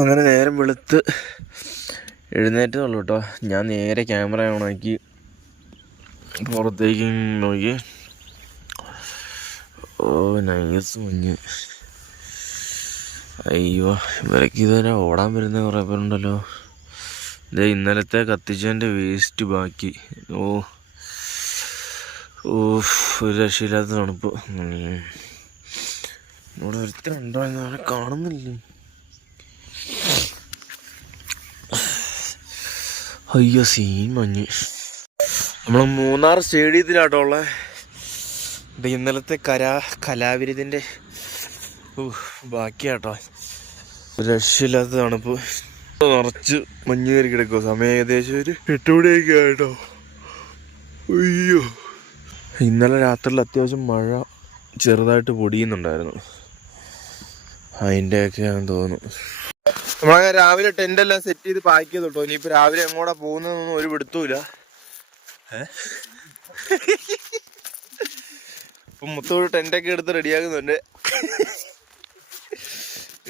അങ്ങനെ നേരം വെളുത്ത് എഴുന്നേറ്റതുള്ളൂ കേട്ടോ. ഞാൻ നേരെ ക്യാമറ ഓണാക്കി പുറത്തേക്ക് നോക്കി. ഓ നൈസ് മഞ്ഞ് അയ്യോ ഇവരൊക്കെ ഇതുവരെ ഓടാൻ വരുന്ന കുറേ പേരുണ്ടല്ലോ. ഇത് ഇന്നലത്തെ കത്തിച്ചതിന്റെ വേസ്റ്റ് ബാക്കി. ഓ ഓ ഒരു രക്ഷയില്ലാത്ത തണുപ്പ്. ഇവിടെ ഒരുത്തരുണ്ടോ എന്ന് അവനെ കാണുന്നില്ലേ? അയ്യോ സീൻ മഞ്ഞ്. നമ്മൾ മൂന്നാർ സ്റ്റേഡിയത്തിലാട്ടോ ഉള്ളത് ഇത് ഇന്നലത്തെ കലാ കലാവിരുതിന്റെ ബാക്കിയാട്ടോ. രക്ഷയില്ലാത്ത തണുപ്പ്. നിറച്ച് മഞ്ഞ് കയറി കിടക്കുക സമയം ഏകദേശം ഒരു എട്ട് മണിയൊക്കെ ആയിട്ടോ. അയ്യോ. ഇന്നലെ രാത്രിയിൽ അത്യാവശ്യം മഴ ചെറുതായിട്ട് പൊടിയുന്നുണ്ടായിരുന്നു. അതിന്റെയൊക്കെ ആണെന്ന് തോന്നുന്നു. നമ്മളങ്ങനെ രാവിലെ ടെന്റ് എല്ലാം സെറ്റ് ചെയ്ത് പാക്ക് ചെയ്ത് കേട്ടോ ഇനിയിപ്പോ രാവിലെ എങ്ങോട്ടാ പോകുന്നതെന്നൊന്നും ഒരു പിടുത്തൂല ഇപ്പൊ മുത്തോട് ടെന്റൊക്കെ എടുത്ത് റെഡിയാക്കുന്നുണ്ട്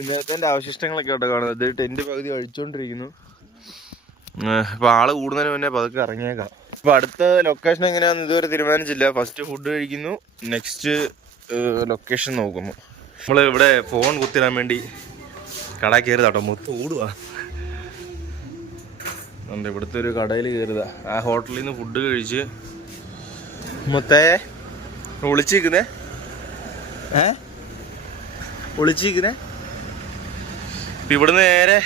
ഇന്നത്തെ അവശിഷ്ടങ്ങളൊക്കെ കേട്ടോ കാണുന്നത്. ടെന്റ് പകുതി അഴിച്ചുകൊണ്ടിരിക്കുന്നു ഇപ്പൊ ആൾ കൂടുന്നതിന് മുന്നേ പതുക്കെ ഇറങ്ങിയേക്കാം. ഇപ്പൊ അടുത്ത ലൊക്കേഷൻ എങ്ങനെയാന്ന് ഇതുവരെ തീരുമാനിച്ചില്ല. ഫസ്റ്റ് ഫുഡ് കഴിക്കുന്നു. നെക്സ്റ്റ് ലൊക്കേഷൻ നോക്കുന്നു. നമ്മൾ ഇവിടെ ഫോൺ കുത്തിടാൻ വേണ്ടി കട കയറുതാട്ടോ മൊത്തം ഓടുവാ. ഉണ്ട് ഇവിടുത്തെ ഒരു കടയിൽ കയറുക ആ ഹോട്ടലിൽ നിന്ന് ഫുഡ് കഴിച്ച് മൊത്തേ ഒളിച്ചിരിക്കുന്നേ? ഏ? ഒളിച്ചിരിക്കുന്നേ? ഇപ്പൊ ഇവിടുന്ന് നേരെ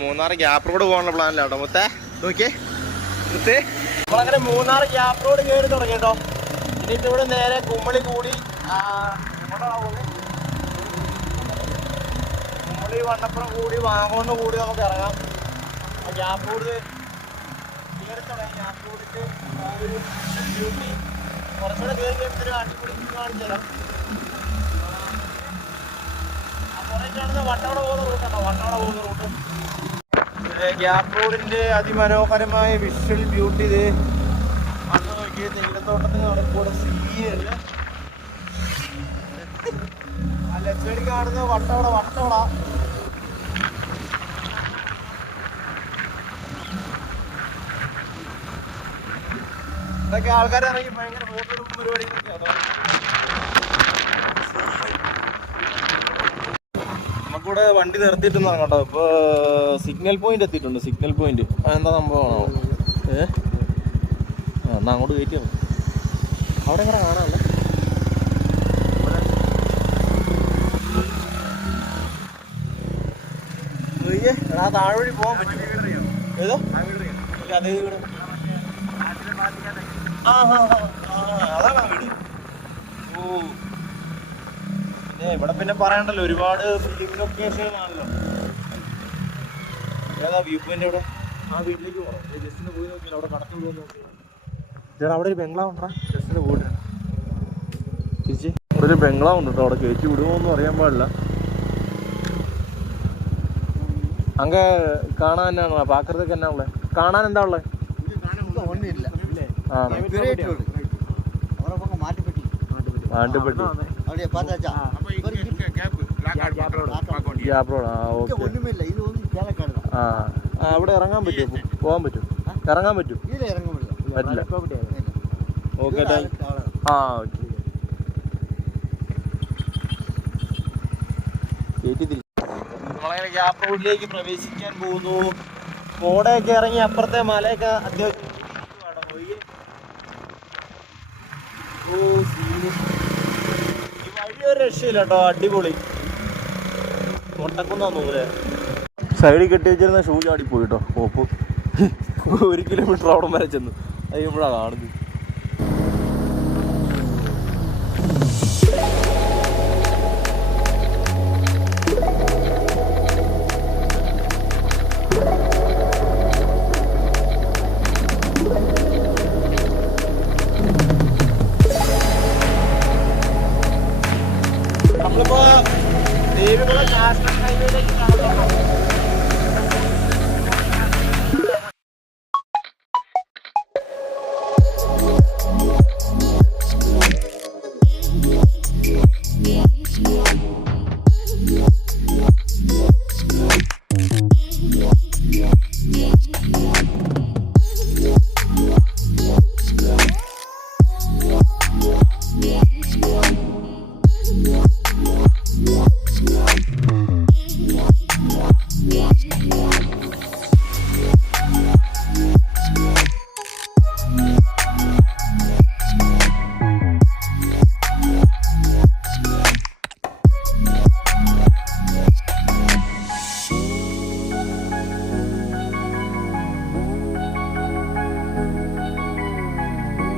മൂന്നാർ ഗ്യാപ്പ് റോഡ് പോകാനുള്ള പ്ലാനിലാട്ടോ മൊത്തേ. നോക്കിയേ. മുത്തേ. നമ്മളങ്ങനെ മൂന്നാർ ഗ്യാപ്പ് റോഡ് കയറി തുടങ്ങി കേട്ടോ ഇനി ഇവിടെ നേരെ കുമ്മളി കൂടി ആ, എങ്ങോട്ടാ പോകുന്നെ? വണ്ണപ്പുറം കൂടി വാങ്ങോന്ന് കൂടി നമുക്ക് ഇറങ്ങാം. ആ ഗ്യാപ്പ് കൂടുതൽ കയറി ഗ്യാപ്പ് റോഡിന്റെ ആ കുറച്ചുകൂടെ കയറി കഴിയുമ്പോൾ അടിപൊളി വട്ടവട പോകുന്ന വട്ടവട പോകുന്ന ഗ്യാപ്പ് റോഡിന്റെ അതിമനോഹരമായ വിഷ്വൽ ബ്യൂട്ടി ഇത്. അന്ന് നോക്കിയ തേയിലത്തോട്ടത്തിന് നടക്കൂടെ സീനുണ്ട് അല്ല സൈഡിൽ കാണുന്ന വട്ടവട വട്ടവട. ഇതൊക്കെ ആൾക്കാർ ഇറങ്ങി ഭയങ്കര ഫോട്ടോ പരിപാടി നമുക്കിവിടെ വണ്ടി നിർത്തിയിട്ടൊന്നും കേട്ടോ ഇപ്പൊ സിഗ്നൽ പോയിന്റ് എത്തിയിട്ടുണ്ട്. സിഗ്നൽ പോയിന്റ് അതെന്താ സംഭവമാണോ ഏ? എന്നാ അങ്ങോട്ട് വെയിറ്റ് വന്നു. അവിടെ എങ്ങനെ കാണാനല്ല? താഴെ വഴി പോകാൻ പറ്റും ഏതോ? അതേ വീട് ആ ആ ആ, ആ അതാണ് ആ വീട്. ഓ. പിന്നെ ഇവിടെ പിന്നെ പറയണ്ടല്ലോ ഒരുപാട് ഫിലിം ലൊക്കേഷനുകളാണല്ലോ ഏതാ വ്യൂ പോയിന്റ് അവിടെ? ആ വീട്ടിലേക്ക് പോകണം ജസ്റ്റിന് പോയി അവിടെ കടത്തു പോയി നോക്കിയാൽ ചേട്ടാ അവിടെ ഒരു ബംഗ്ലാവ് ഉണ്ടാ ജസ്റ്റിന് പോയിട്ട് തിരിച്ച് ഇവിടെ ഒരു ബംഗ്ലാവ് ഉണ്ട് കേട്ടോ. അവിടെ കയറ്റി വിടുമോ എന്ന് അറിയാൻ പാടില്ല. അങ്ങ കാണാൻ എന്നാണ് പാക്കറത്തൊക്കെ എന്നാ ഉള്ളത് കാണാൻ എന്താ ഉള്ളത് ആണോ മാട്ടുപ്പെട്ടി அப்படியே பார்த்தாச்சா ഗ്യാപ്പ് റോഡ് ആ ഓക്കെ ஒண்ணுமே இல்லை இது வந்து கேலக்காடு தான் ആ ആ, അവിടെ ഇറങ്ങാൻ പറ്റുമോ പോകാൻ പറ്റും ഇറങ്ങാൻ പറ്റും கீழே இறங்க முடியல പറ്റില്ല ഓക്കെ താങ്ക് ആ ഓക്കെ നമ്മളങ്ങനെ ഗ്യാപ്പ് റോഡിലേക്ക് പ്രവേശിക്കാൻ പോകുന്നു കോടയൊക്കെ ഇറങ്ങി അപ്പുറത്തെ മലയൊക്കെ അത്യാവശ്യം ഈ വഴി ഒരു രക്ഷയില്ല കേട്ടോ അടിപൊളി. മുട്ടക്കുന്നാ തോന്നുന്നേ. സൈഡിൽ കെട്ടി വെച്ചിരുന്ന ഷൂ ചാടി പോയിട്ടോ കോപ്പ് ഒരു കിലോമീറ്റർ അവിടെ വരെ ചെന്നു. അത് കഴിയുമ്പോഴാണ് കാണുന്നത്.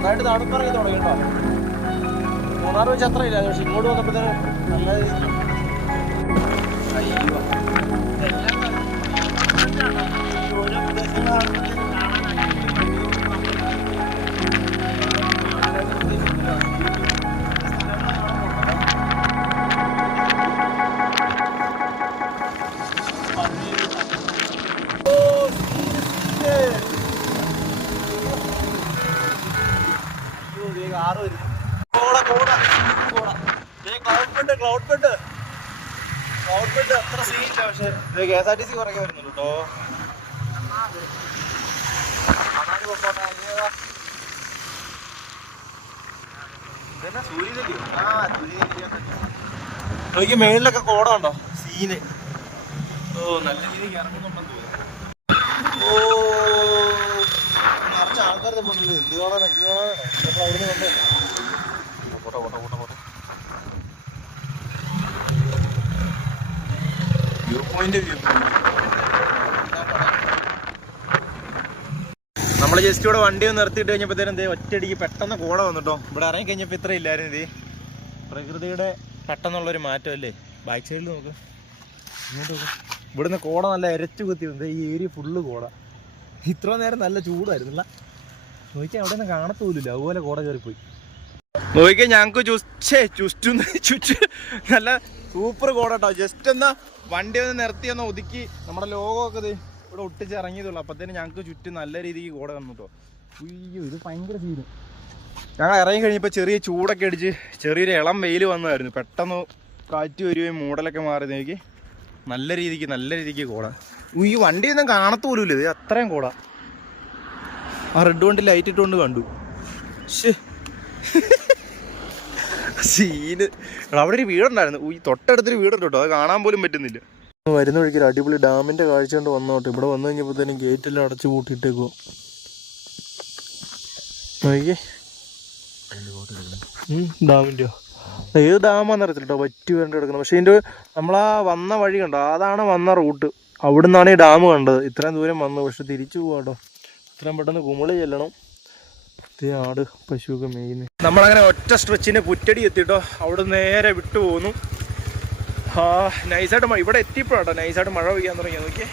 ചെറുതായിട്ട് തണുപ്പിറങ്ങി തുടങ്ങി കേട്ടോ. മൂന്നാർ വെച്ച് അത്ര ഇല്ല പക്ഷെ ഇങ്ങോട്ട് വന്നപ്പോഴത്തേന് നല്ല അയ്യോ. പ്രദേശങ്ങളാണ് ക്ലൗഡ് ക്ലൗഡ് ബെഡ് അത്ര സീനില്ല പക്ഷെ. K S R T C കുറയ്ക്കാൻ വരുന്നുള്ളൂ കേട്ടോ നോക്കി മേളിലൊക്കെ കോട ഉണ്ടോ? സീന്. ഓ നല്ല രീതിക്ക് ഇറങ്ങുന്നുണ്ടെന്ന് തോന്നുന്നു. ഓ. ആൾക്കാർ എന്ത് കാണാനാ നമ്മൾ അവിടുന്ന് കണ്ടേ പോട്ടെ പോട്ടെ പോട്ടെ പോട്ടെ. വ്യൂ പോയിന്റ് വ്യൂ നമ്മൾ ജസ്റ്റ് ഇവിടെ വണ്ടി ഒന്ന് നിർത്തിയിട്ട് കഴിഞ്ഞപ്പോഴത്തേനും എന്തേ ഒറ്റയടിക്ക് പെട്ടെന്ന് കോട വന്നിട്ടോ. ഇവിടെ ഇറങ്ങി കഴിഞ്ഞപ്പോൾ ഇത്ര ഇല്ലായിരുന്നു ഇത് പ്രകൃതിയുടെ പെട്ടെന്നുള്ളൊരു മാറ്റം അല്ലേ? ബാക്ക് സൈഡിൽ നോക്ക്. ഇങ്ങോട്ട് നോക്ക്. ഇവിടുന്ന് കോട നല്ല ഇരച്ചു കുത്തി വന്നത് ഈ ഏരിയ ഫുള്ള് കോട. ഇത്ര നേരം നല്ല ചൂടായിരുന്നില്ല? നോക്കിയാൽ അവിടെ നിന്ന് കാണത്തോലില്ല അതുപോലെ കൂടെ കയറിപ്പോയി. നോക്കിയാൽ ഞങ്ങൾക്ക് ചുച്ചേ ചുറ്റുന്ന ചുറ്റു നല്ല സൂപ്പർ കോടട്ടോ. കേട്ടോ ജസ്റ്റ് എന്നാ വണ്ടി ഒന്ന് നിർത്തി ഒന്ന് ഒതുക്കി നമ്മുടെ ലോകമൊക്കെ ദേ ഇവിടെ ഒട്ടിച്ച് ഇറങ്ങിയതുള്ളൂ അപ്പത്തേനും ഞങ്ങൾക്ക് ചുറ്റും നല്ല രീതിക്ക് കോട വന്നു കേട്ടോ അയ്യോ ഇത് ഭയങ്കര സീന് ഞങ്ങൾ ഇറങ്ങി കഴിഞ്ഞപ്പോൾ ചെറിയ ചൂടൊക്കെ അടിച്ച് ചെറിയൊരു ഇളം വെയിൽ വന്നതായിരുന്നു. പെട്ടെന്ന് കാറ്റ് വരികയും മൂടലൊക്കെ മാറി നോക്കി. നല്ല രീതിക്ക് നല്ല രീതിക്ക് കോട. ഈ വണ്ടിയൊന്നും കാണത്തോലുമില്ല ഇത് അത്രയും കോട. ആ റെഡ് വണ്ടി ലൈറ്റ് ഇട്ടുകൊണ്ട് കണ്ടു. സീന്. എടാ, അവിടെ ഒരു വീടുണ്ടായിരുന്നു. ഈ തൊട്ടടുത്തൊരു വീടുണ്ട് കേട്ടോ. അത് കാണാൻ പോലും പറ്റുന്നില്ല. വരുന്ന വഴിക്ക് ഒരു അടിപൊളി ഡാമിന്റെ കാഴ്ച കൊണ്ട് വന്നോട്ടെ. ഇവിടെ വന്നു കഴിഞ്ഞപ്പോഴത്തേനും ഗേറ്റെല്ലാം അടച്ചു പൂട്ടിയിട്ടേക്കോ നോക്കിയേ ഡാമിന്റെയോ ഏത് ഡാമാന്ന് അറിയത്തില്ല കേട്ടോ പറ്റി വേണ്ടി കിടക്കുന്നത് പക്ഷേ ഇതിന്റെ നമ്മളാ വന്ന വഴി കണ്ടോ? അതാണ് വന്ന റൂട്ട്. അവിടെ നിന്നാണ് ഈ ഡാം കണ്ടത്. ഇത്രയും ദൂരം വന്നു. പക്ഷെ തിരിച്ചു പോവാട്ടോ. ഇത്രയും പെട്ടെന്ന് കുമിളി ചെല്ലണം. ആട് പശുവൊക്കെ മേയുന്നു. നമ്മളങ്ങനെ ഒറ്റ സ്ട്രെച്ചിന് പുറ്റടി എത്തിട്ടോ. അവിടെ നേരെ വിട്ടു പോകുന്നു ആ നൈസായിട്ട് മഴ ഇവിടെ എത്തിയപ്പോഴാട്ടോ നൈസായിട്ട് മഴ പെയ്യാൻ തുടങ്ങി. നോക്കി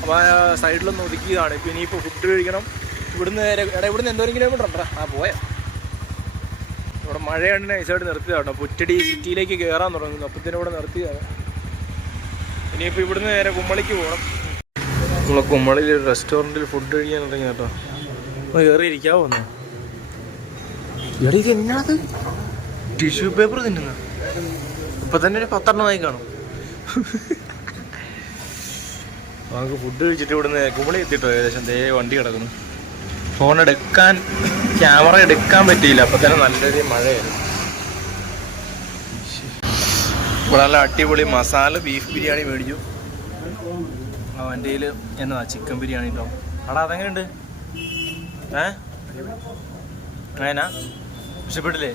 അപ്പോൾ സൈഡിലൊന്ന് ഒതുക്കിയതാണ്. ഇപ്പം ഇനിയിപ്പോൾ ഫുഡ് കഴിക്കണം. ഇവിടുന്ന് നേരെ എടാ ഇവിടുന്ന് എന്തോരം കിലോമീറ്റർ ഉണ്ടോ? ആ പോയാ. ഇവിടെ മഴയാണ് നൈസായിട്ട് നിർത്തിയതാട്ടോ. പുറ്റടി സിറ്റിയിലേക്ക് കയറാൻ തുടങ്ങുന്നു. അപ്പത്തിനൂടെ നിർത്തിയതാണ് ഇനിയിപ്പോൾ ഇവിടുന്ന് നേരെ കുമ്മളിക്ക് പോകണം നമ്മളെ കുമ്മളിൽ ഒരു റെസ്റ്റോറന്റിൽ ഫുഡ് കഴിക്കാൻ തുടങ്ങി കേട്ടോ ഒന്ന് കയറി ഇരിക്കാവോ ഒന്ന്? എടാ എന്നാത് ടിഷ്യൂ പേപ്പർ തിന്നുന്ന. ഇപ്പൊ തന്നെ ഒരു പത്തെണ്ണമായി കാണും. നമുക്ക് ഫുഡ് കഴിച്ചിട്ട് ഇവിടുന്ന് കുമ്പളി എത്തിട്ടോ ഏകദേശം ദേ വണ്ടി കിടക്കുന്നു. ഫോൺ എടുക്കാൻ ക്യാമറ എടുക്കാൻ പറ്റിയില്ല. അപ്പൊ തന്നെ നല്ലൊരു മഴയായിരുന്നു. ഇവിടെ നല്ല അടിപൊളി മസാല ബീഫ് ബിരിയാണി മേടിച്ചു. അവന്റെ എന്നാ എന്നതാ ചിക്കൻ ബിരിയാണി ഉണ്ടോ? അടാ അതെങ്ങനെയുണ്ട്? ഏ? അങ്ങനാ ഇഷ്ടപ്പെട്ടില്ലേ?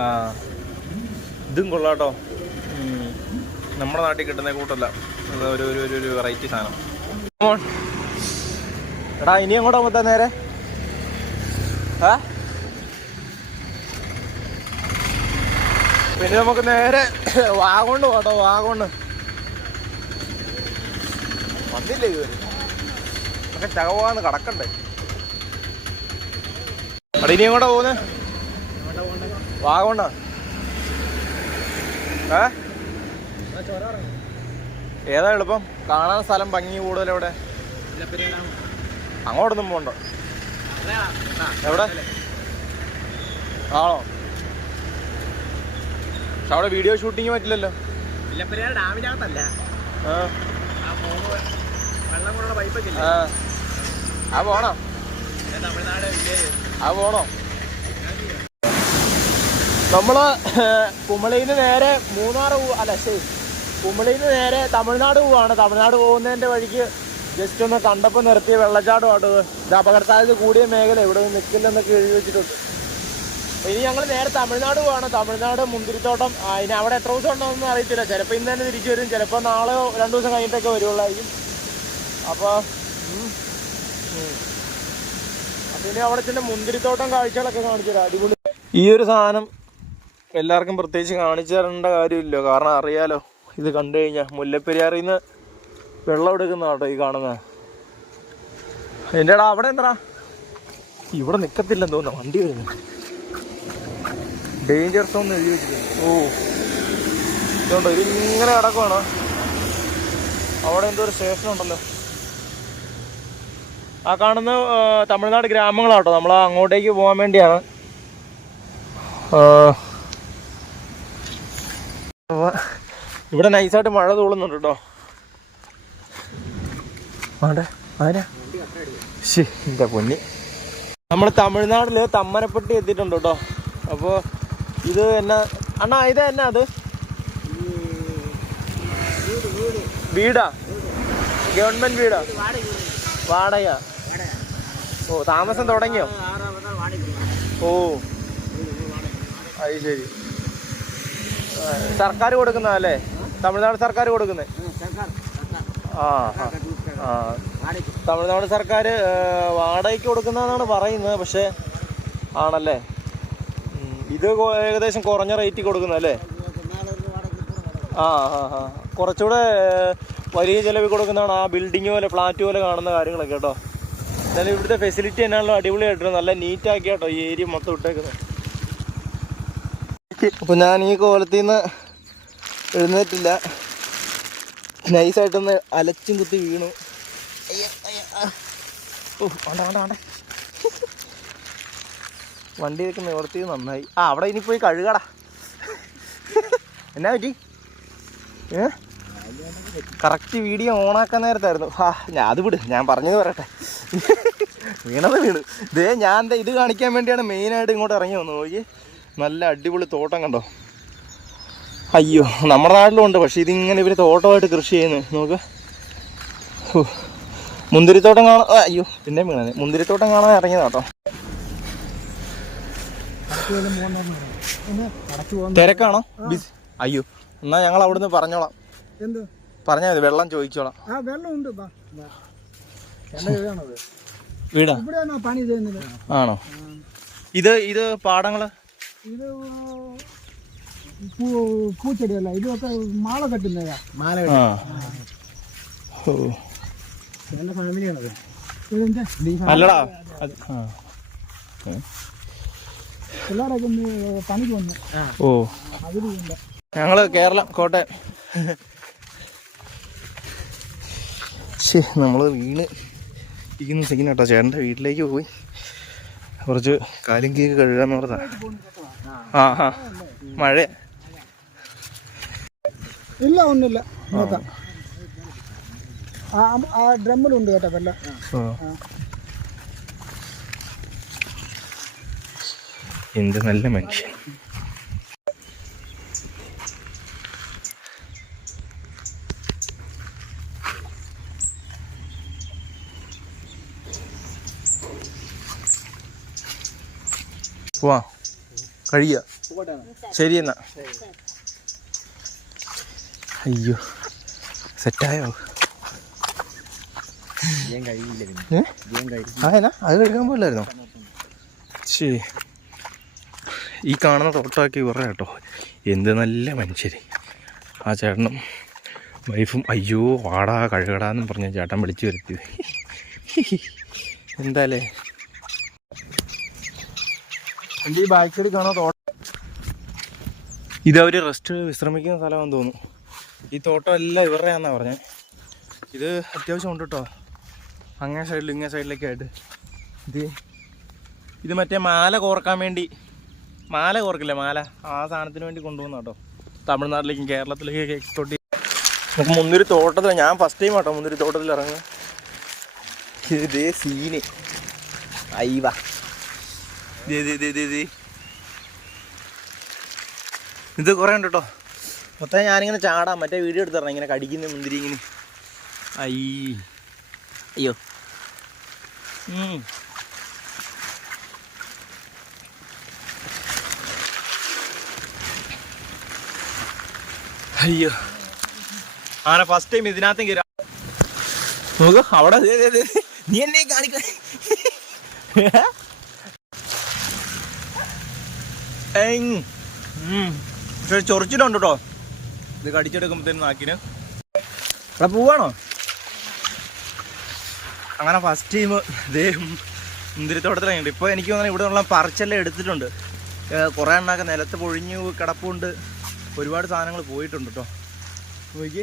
ആ. ഇതും കൊള്ളാട്ടോ. നമ്മുടെ നാട്ടിൽ കിട്ടുന്ന കൂട്ടല്ല. അത് ഒരു ഒരു ഒരു ഒരു വെറൈറ്റി സാധനം. എടാ ഇനി അങ്ങോട്ടാ മൊത്തം നേരെ? ആ പിന്നെ നമുക്ക് നേരെ വാഗോണ്ട് പോട്ടോ വാഗോണ്ട്. വന്നില്ലേ ഇതുവരെ? നമുക്ക് ചകവാന്ന് കടക്കണ്ടേ? അവിടെ ഇനി എങ്ങോട്ടാ പോകുന്നത് വാഗോണ്ടാ? ഏ? ഏതാ എളുപ്പം? കാണാൻ സ്ഥലം ഭംഗി കൂടുതൽ എവിടെ? അങ്ങോട്ടൊന്നും പോണ്ടോ. എവിടെ? ആണോ? പക്ഷെ അവിടെ വീഡിയോ ഷൂട്ടിങ് പറ്റില്ലല്ലോ. മുല്ലപ്പെരിയാർ ഡാമിനകത്തല്ല വെള്ളം കൊണ്ടുള്ള പൈപ്പൊക്കെ ആ. പോണോ. തമിഴ്നാട് ആ പോണോ. നമ്മൾ കുമളിന്ന് നേരെ മൂന്നാർ പോവുക അല്ല ശരി. കുമളിന്ന് നേരെ തമിഴ്നാട് പോവാണ്. തമിഴ്നാട് പോകുന്നതിന്റെ വഴിക്ക് ജസ്റ്റ് ഒന്ന് കണ്ടപ്പോൾ നിർത്തിയ വെള്ളച്ചാട്ടമാണ് ഇത്. അപകടസാധ്യത കൂടിയ മേഖല. ഇവിടെ നിൽക്കില്ലെന്നൊക്കെ എഴുതി വെച്ചിട്ടുണ്ട്. ഇനി ഞങ്ങൾ നേരെ തമിഴ്നാട് പോവാണ്. തമിഴ്നാട് മുന്തിരിത്തോട്ടം. ഇനി അവിടെ എത്ര ദിവസം ഉണ്ടോന്നും അറിയത്തില്ല. ചിലപ്പോൾ ഇന്ന് തന്നെ തിരിച്ചു വരും. ചിലപ്പോൾ നാളെ രണ്ടു ദിവസം കഴിഞ്ഞിട്ടൊക്കെ വരുള്ളായിരിക്കും അപ്പോൾ പിന്നെ അവിടെ ചെന്ന മുന്തിരിത്തോട്ടം കാഴ്ചകളൊക്കെ കാണിച്ചു തരാം. അടിപൊളി. ഈ ഒരു സാധനം എല്ലാവർക്കും പ്രത്യേകിച്ച് കാണിച്ചു തരേണ്ട കാര്യമില്ല. കാരണം അറിയാലോ ഇത് കണ്ടു കഴിഞ്ഞാൽ മുല്ലപ്പെരിയാറിൽ നിന്ന് വെള്ളം എടുക്കുന്ന കേട്ടോ ഈ കാണുന്നത് എന്റെ അവിടെ എന്താ ഇവിടെ നിക്കത്തില്ലെന്ന് തോന്നുന്നു. വണ്ടി വരുന്നു. ഡേഞ്ചർ സോൺ എഴുതി വെച്ചിട്ടുണ്ട് ഓ. ഇതുണ്ടോ? ഇത് ഇങ്ങനെ കിടക്കുവാണ്? അവിടെ എന്തോ ഒരു സ്റ്റേഷൻ ഉണ്ടല്ലോ. ആ കാണുന്ന തമിഴ്നാട് ഗ്രാമങ്ങളാട്ടോ. നമ്മൾ അങ്ങോട്ടേക്ക് പോകാൻ വേണ്ടിയാണ്. ഇവിടെ നൈസായിട്ട് മഴ തൂളുന്നുണ്ട് കേട്ടോ. ആടെ ആരാ? ശരി പൊന്നി. നമ്മൾ തമിഴ്നാട്ടിൽ തമ്മനപ്പെട്ടി എത്തിയിട്ടുണ്ട് കേട്ടോ. അപ്പോൾ ഇത് എന്നാ? അണ്ണാ ഇത് എന്നാ അത്? വീടാ. ഗവൺമെന്റ് വീടാ. വാടക ഓ താമസം തുടങ്ങിയോ? ഓ. അത് ശരി. സർക്കാർ കൊടുക്കുന്ന അല്ലേ? തമിഴ്നാട് സർക്കാർ കൊടുക്കുന്നത് ആ ആ, തമിഴ്നാട് സർക്കാർ വാടകയ്ക്ക് കൊടുക്കുന്നതെന്നാണ് പറയുന്നത് പക്ഷേ ആണല്ലേ? ഇത് ഏകദേശം കുറഞ്ഞ റേറ്റിൽ കൊടുക്കുന്നല്ലേ ആ ആ ആ. കുറച്ചുകൂടെ വലിയ ചിലവിൽ കൊടുക്കുന്നതാണ് ആ ബിൽഡിങ് പോലെ ഫ്ലാറ്റ് പോലെ കാണുന്ന കാര്യങ്ങളൊക്കെ കേട്ടോ. എന്നാലും ഇവിടുത്തെ ഫെസിലിറ്റി എന്നാണല്ലോ അടിപൊളിയായിട്ടുണ്ട്. നല്ല നീറ്റാക്കി കേട്ടോ ഈ ഏരിയ മൊത്തം ഇട്ടേക്കുന്നത്. അപ്പോൾ ഞാൻ ഈ കോലത്തിൽ നിന്ന് എഴുന്നേറ്റില്ല നൈസായിട്ടൊന്ന് അലച്ചും കുത്തി വീണു. അയ്യ, അയ്യ. ഓ, വേണ്ട വേണ്ട വേണ്ട വണ്ടിയൊക്കെ നിവർത്തിയത് നന്നായി. ആ അവിടെ ഇനി പോയി കഴുകടാ. എന്നാ പറ്റി? ഏ? കറക്റ്റ് വീഡിയോ ഓണാക്കാൻ നേരത്തായിരുന്നു. ആ ഞാൻ അത് വിട്. ഞാൻ പറഞ്ഞത് പറയട്ടെ. വീണത് വീണ്. ഇതേ ഞാൻ എന്താ ഇത് കാണിക്കാൻ വേണ്ടിയാണ് മെയിനായിട്ട് ഇങ്ങോട്ട് ഇറങ്ങി വന്നത്. നോക്കി നല്ല അടിപൊളി തോട്ടം കണ്ടോ? അയ്യോ നമ്മുടെ നാട്ടിലും ഉണ്ട് പക്ഷെ ഇതിങ്ങനെ ഇവർ തോട്ടമായിട്ട് കൃഷി ചെയ്യുന്നു. നോക്ക്. മുന്തിരിത്തോട്ടം കാണാൻ അയ്യോ പിന്നെ വീണത്. മുന്തിരിത്തോട്ടം കാണാൻ ഇറങ്ങിയതാ കേട്ടോ. തിരക്കാണോ? അയ്യോ എന്നാ ഞങ്ങൾ അവിടുന്ന് പറഞ്ഞോളാം. പറഞ്ഞാ മതി വെള്ളം ചോദിച്ചോളാം. വീടാ? ആണോ? ഇത് ഇത് പാടങ്ങൾ? ഇത് പൂ പൂച്ചെടിയല്ല ഇതൊക്കെ മാല കെട്ടുന്നതാ. മാല എന്റെ ഫാമിലിയാണത്. അല്ലടാ? പിള്ളേരൊക്കെ ഒന്ന് പണിക്ക് വന്നു. ഓ. അതിലുണ്ട് ഞങ്ങൾ കേരളം കോട്ടയം. ശരി നമ്മൾ വീണ് ഇരിക്കുന്ന സീൻ കേട്ടോ. ചേട്ടന്റെ വീട്ടിലേക്ക് പോയി. കുറച്ച് കാലും കീക്ക് കഴുകാന്ന് പറഞ്ഞ ആ ആ. മഴ. ഇല്ല ഒന്നുമില്ല. നോക്കാം ആ ആ ഡ്രമ്മിലുണ്ട് കേട്ടോ വെള്ളം എന്ത് നല്ല മനുഷ്യൻ. പോവാ. കഴിയുക ശരി എന്നാ. അയ്യോ സെറ്റായോ? ഏ? ആ എന്നാ അത് കഴിക്കാൻ പോലായിരുന്നോ? ശരി. ഈ കാണുന്ന തോട്ടാക്കി പറയാം കേട്ടോ. എന്ത് നല്ല മനുഷ്യർ ആ ചേട്ടനും വൈഫും അയ്യോ വാടാ കഴുകടാന്നും പറഞ്ഞ ചേട്ടൻ വിളിച്ചു വരുത്തി. എന്താലേ? എന്റെ ഈ ബാക്ക് സൈഡ് കാണാൻ തോട്ടം. ഇത് അവർ റെസ്റ്റ് വിശ്രമിക്കുന്ന സ്ഥലമാണെന്ന് തോന്നുന്നു. ഈ തോട്ടം എല്ലാം ഇവരുടെയാണെന്നാണ് പറഞ്ഞത് ഇത് അത്യാവശ്യം ഉണ്ട് കേട്ടോ. അങ്ങേ സൈഡിൽ ഇങ്ങേ സൈഡിലൊക്കെ ആയിട്ട് ഇത് ഇത് മറ്റേ മാല കോർക്കാൻ വേണ്ടി മാല കോർക്കില്ലേ? മാല. ആ സാധനത്തിന് വേണ്ടി കൊണ്ടുപോകുന്ന കേട്ടോ. തമിഴ്നാട്ടിലേക്കും കേരളത്തിലേക്കൊക്കെ എക്സ്പോർട്ട് നമുക്ക് മുന്തിരി തോട്ടത്തിൽ ഞാൻ ഫസ്റ്റ് ടൈം കേട്ടോ മുന്തിരി തോട്ടത്തിൽ ഇറങ്ങുക ഇതേ സീന് ദേ. ഇത് കുറേ ഉണ്ട് കേട്ടോ. മൊത്തം ഞാനിങ്ങനെ ചാടാം. മറ്റേ വീഡിയോ എടുത്തിറങ്ങി ഇങ്ങനെ കടിക്കുന്ന മുന്തിരി ഇങ്ങനെ. അയ്യോ. അയ്യോ. ആന ഫസ്റ്റ് ടൈം ഇതിനകത്തും കയറാം നോക്ക് അവിടെ. നീ എന്നെ കാണിക്ക പക്ഷെ ചൊറിച്ചിട്ടുണ്ട് കേട്ടോ. ഇത് കടിച്ചെടുക്കുമ്പോഴത്തേനും നാക്കിന്. അവിടെ പോവാണോ? അങ്ങനെ ഫസ്റ്റ് ടൈം ഇതേ മുന്തിരിത്തോട്ടത്തിലുണ്ട് ഇപ്പോൾ എനിക്ക് തോന്നുന്നു ഇവിടെ ഉള്ള പറിച്ചെല്ലാം എടുത്തിട്ടുണ്ട്. കുറേ എണ്ണൊക്കെ നിലത്ത് പൊഴിഞ്ഞു കിടപ്പുണ്ട്. ഒരുപാട് സാധനങ്ങൾ പോയിട്ടുണ്ട് കേട്ടോ നോക്കി.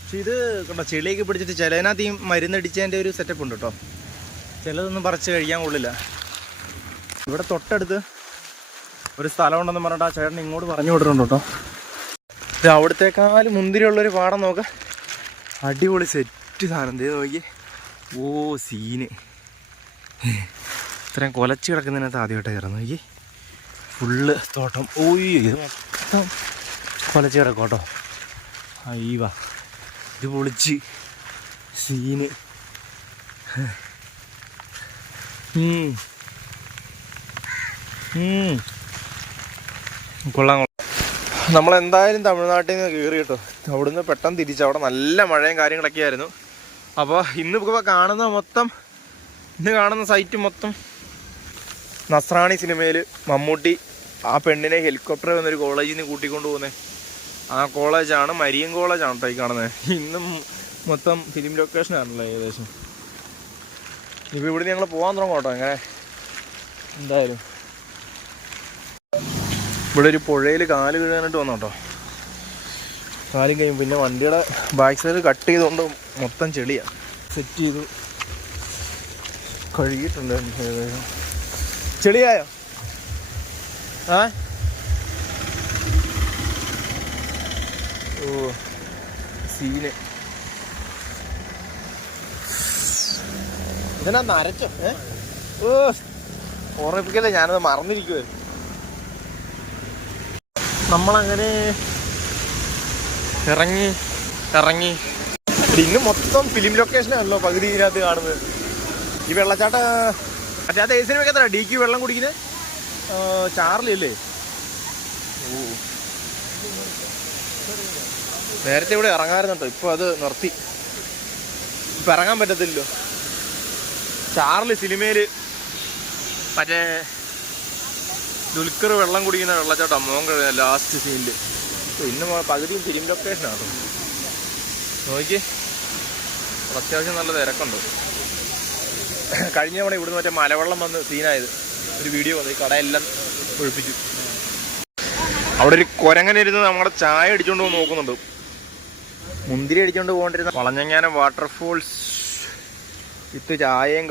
പക്ഷെ ഇത് കണ്ടോ ചെളിയൊക്കെ പിടിച്ചിട്ട് ചിലതിനകത്ത് ഈ മരുന്നടിച്ചതിന്റെ ഒരു സെറ്റപ്പ് ഉണ്ട് കേട്ടോ ചിലതൊന്നും പറിച്ച് കഴിക്കാൻ കൊള്ളില്ല. ഇവിടെ തൊട്ടടുത്ത് ഒരു സ്ഥലമുണ്ടെന്ന് പറഞ്ഞിട്ട് ആ ചേട്ടൻ ഇങ്ങോട്ട് പറഞ്ഞു വിട്ടിട്ടുണ്ട് കേട്ടോ ഇത് അവിടത്തേക്കാളും മുന്തിരിയുള്ളൊരു പാടം നോക്ക. അടിപൊളി സെറ്റ് സാധനം. ദേ നോക്കി. ഓ സീന്. ഇത്രയും കൊലച്ച് കിടക്കുന്നതിനകത്ത് ആദ്യമായിട്ട് കയറുന്നു നോക്കി. ഫുള്ള് തോട്ടം. ഓയ്യോ ഇത് മൊത്തം കൊലച്ച് കിടക്കും കേട്ടോ. അയ്യവ ഇത് പൊളിച്ച്. സീന്. കൊള്ളാം നമ്മളെന്തായാലും തമിഴ്നാട്ടിൽ നിന്ന് കയറി കേട്ടോ. അവിടുന്ന് പെട്ടെന്ന് തിരിച്ചു അവിടെ നല്ല മഴയും കാര്യങ്ങളൊക്കെ ആയിരുന്നു. അപ്പോൾ ഇന്ന് ഇപ്പോൾ കാണുന്ന മൊത്തം ഇന്ന് കാണുന്ന സൈറ്റ് മൊത്തം. നസ്രാണി സിനിമയിൽ മമ്മൂട്ടി ആ പെണ്ണിനെ ഹെലികോപ്റ്റർ വന്നൊരു കോളേജിൽ നിന്ന് കൂട്ടിക്കൊണ്ടു പോകുന്നത് ആ കോളേജാണ് മരിയൻ കോളേജാണ് കേട്ടോ ഈ കാണുന്നത് ഇന്നും മൊത്തം ഫിലിം ലൊക്കേഷൻ ആണല്ലോ ഏകദേശം. ഇപ്പോൾ ഇവിടെ ഞങ്ങൾ പോകാൻ തുടങ്ങും കേട്ടോ എങ്ങനെ എന്തായാലും. ഇവിടെ ഒരു പുഴയിൽ കാൽ കഴുകാനായിട്ട് വന്നു കേട്ടോ കാലും കഴിയും പിന്നെ വണ്ടിയുടെ ബാക്ക് സൈഡ് കട്ട് ചെയ്തുകൊണ്ട് മൊത്തം ചെളിയാണ് സെറ്റ് ചെയ്തു. കഴുകിയിട്ടുണ്ട് ഏകദേശം. ചെളിയായോ? ആ? ഓ സീന്. ഇതിനാ നരച്ചോ? ഏ? ഓ ഓർമ്മിപ്പിക്കല്ലേ ഞാനത് മറന്നിരിക്കുവായിരുന്നു നമ്മളങ്ങനെ ഇറങ്ങി ഇറങ്ങി. ഇന്ന് മൊത്തം ഫിലിം ലൊക്കേഷനാണല്ലോ പകുതി ഇതിനകത്ത് കാണുന്നത്. ഈ വെള്ളച്ചാട്ട മറ്റേ അത് ഏത് സിനിമയ്ക്ക് എത്ര ഡി ക്യു വെള്ളം കുടിക്കുന്നത് ചാർലി അല്ലേ? ഓ. നേരത്തെ ഇവിടെ ഇറങ്ങാറുണ്ടോ ഇപ്പൊ അത് നിർത്തി. ഇപ്പം ഇറങ്ങാൻ പറ്റത്തില്ലല്ലോ. ചാർലി സിനിമയിൽ മറ്റേ ദുൽഖർ വെള്ളം കുടിക്കുന്ന വെള്ളച്ചാട്ടം മോൻ കഴിഞ്ഞ ലാസ്റ്റ് സീനിൽ ഇന്ന് പകുതിയും ഫിലിം ലൊക്കേഷനാണ് നോക്കി അത്യാവശ്യം നല്ല തിരക്കുണ്ട്. കഴിഞ്ഞ തവണ ഇവിടുന്ന് മറ്റേ മലവെള്ളം വന്ന് സീനായത് ഒരു വീഡിയോ വന്നു. കടയെല്ലാം ഒഴിപ്പിച്ചു. അവിടെ ഒരു കുരങ്ങനിരുന്ന് നമ്മുടെ ചായ അടിച്ചുകൊണ്ട് പോകാൻ നോക്കുന്നുണ്ട്. മുന്തിരി അടിച്ചുകൊണ്ട് പോകണ്ടിരുന്ന വളഞ്ഞങ്ങാനം വാട്ടർഫോൾസ് വിത്ത് ചായയും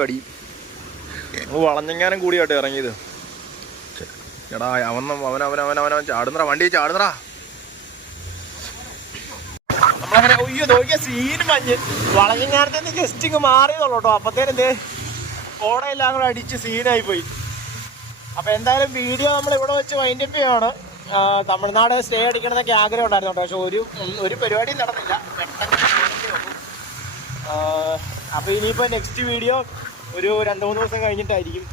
നമ്മൾ വളഞ്ഞങ്ങാനം കൂടിയായിട്ട് ഇറങ്ങിയത്. എടാ അവൻ അവൻ അവൻ അവൻ അവൻ അവൻ വണ്ടി ചാടുന്നറ നമ്മളങ്ങനെ ഒയ്യോ നോക്കിയ സീൻ മഞ്ഞ്. വളഞ്ഞങ്ങാനത്തെ ജസ്റ്റ് ഇങ്ങ് മാറിയതുള്ളൂ കേട്ടോ. അപ്പത്തേനെന്തേ ഓടയെല്ലാം കൂടെ അടിച്ച് സീനായി പോയി. അപ്പൊ എന്തായാലും വീഡിയോ നമ്മൾ ഇവിടെ വെച്ച് വൈൻഡപ്പ് ചെയ്യാണ്. തമിഴ്നാട് സ്റ്റേ അടിക്കണമെന്നൊക്കെ ആഗ്രഹം ഉണ്ടായിരുന്നു പക്ഷെ ഒരു ഒരു പരിപാടിയും നടന്നില്ല. അപ്പോൾ ഇനിയിപ്പോ നെക്സ്റ്റ് വീഡിയോ ഒരു രണ്ട് മൂന്ന് ദിവസം കഴിഞ്ഞിട്ടായിരിക്കും.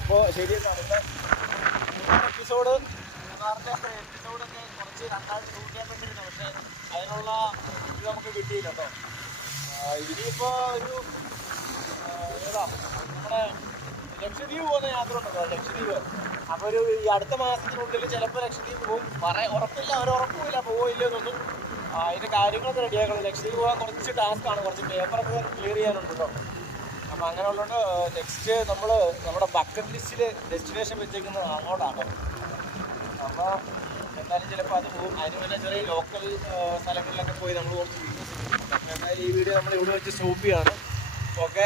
അപ്പോൾ ശരി എപ്പിസോഡ് എപ്പിസോഡൊക്കെ കുറച്ച് പക്ഷേ അതിനുള്ള നമുക്ക് കിട്ടിയില്ല കേട്ടോ. ഒരു നമ്മുടെ ലക്ഷദ്വീപ് പോകുന്ന യാത്ര ഉണ്ടല്ലോ ലക്ഷദ്വീപ് അപ്പൊ ഒരു ഈ അടുത്ത മാസത്തിനുള്ളിൽ ചിലപ്പോൾ ലക്ഷദ്വീപ് പോകും. പറയാൻ ഉറപ്പില്ല ഒരു ഉറപ്പില്ല പോവില്ല എന്നൊന്നും. ആ, അതിന്റെ കാര്യങ്ങളൊക്കെ റെഡിയാക്കണം ലക്ഷദ്വീപ് പോകാൻ കുറച്ച് ടാസ്ക് ആണ് കുറച്ച് പേപ്പറൊക്കെ ക്ലിയർ ചെയ്യാനുണ്ട് കേട്ടോ. അപ്പം അങ്ങനെ ഉള്ളതുകൊണ്ട് നെക്സ്റ്റ് നമ്മൾ നമ്മുടെ ബക്കറ്റ് ലിസ്റ്റിൽ ഡെസ്റ്റിനേഷൻ വെച്ചേക്കുന്നത് അങ്ങോട്ടാണ്. അപ്പോൾ എന്തായാലും ചിലപ്പോൾ അത് പോകും. അതിന് പിന്നെ ചെറിയ ലോക്കൽ സ്ഥലങ്ങളിലൊക്കെ പോയി നമ്മൾ കുറച്ച് വീഡിയോസ് എന്തായാലും ഈ വീഡിയോ നമ്മൾ ഇവിടെ വെച്ച് സ്റ്റോപ്പ് ചെയ്യാണ്. ഓക്കെ